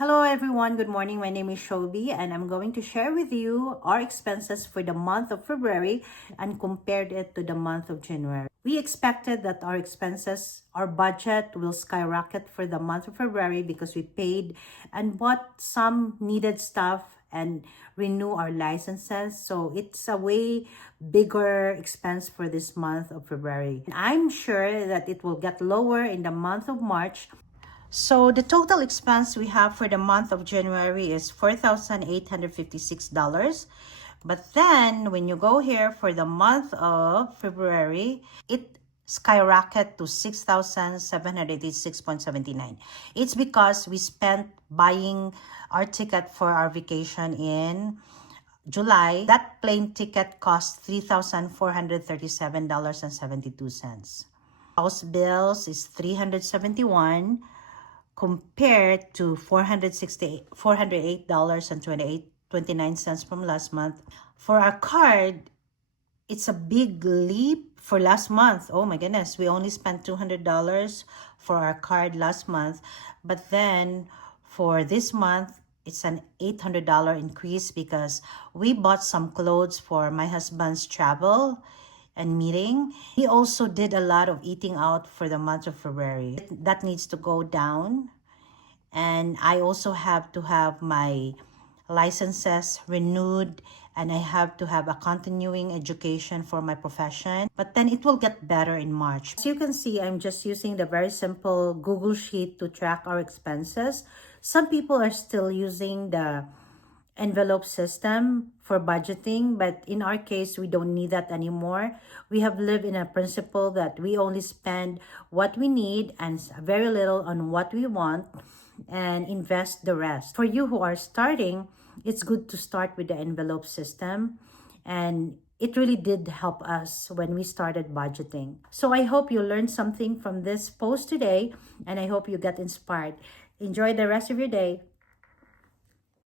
Hello everyone, good morning. My name is Shobi and I'm going to share with you our expenses for the month of February and compared it to the month of January. We expected that our expenses, our budget will skyrocket for the month of February because we paid and bought some needed stuff and renew our licenses. So it's a way bigger expense for this month of February. I'm sure that it will get lower in the month of March. So the total expense we have for the month of January is $4,856. But then when you go here for the month of February, it skyrocket to 6,786.79. It's because we spent buying our ticket for our vacation in July. That plane ticket cost $3,437.72. House bills is $371 compared to $408.29 from last month. For our card, it's a big leap for last month. Oh my goodness, we only spent $200 for our card last month. But then for this month, it's an $800 increase because we bought some clothes for my husband's travel and meeting. He also did a lot of eating out for the month of February. That needs to go down. And I also have to have my licenses renewed and I have to have a continuing education for my profession. But then it will get better in March. As you can see, I'm just using the very simple Google Sheet to track our expenses. Some people are still using the envelope system for budgeting, but in our case, we don't need that anymore. We have lived in a principle that we only spend what we need and very little on what we want and invest the rest. For you who are starting, it's good to start with the envelope system, and it really did help us when we started budgeting. So I hope you learned something from this post today, and I hope you get inspired. Enjoy the rest of your day.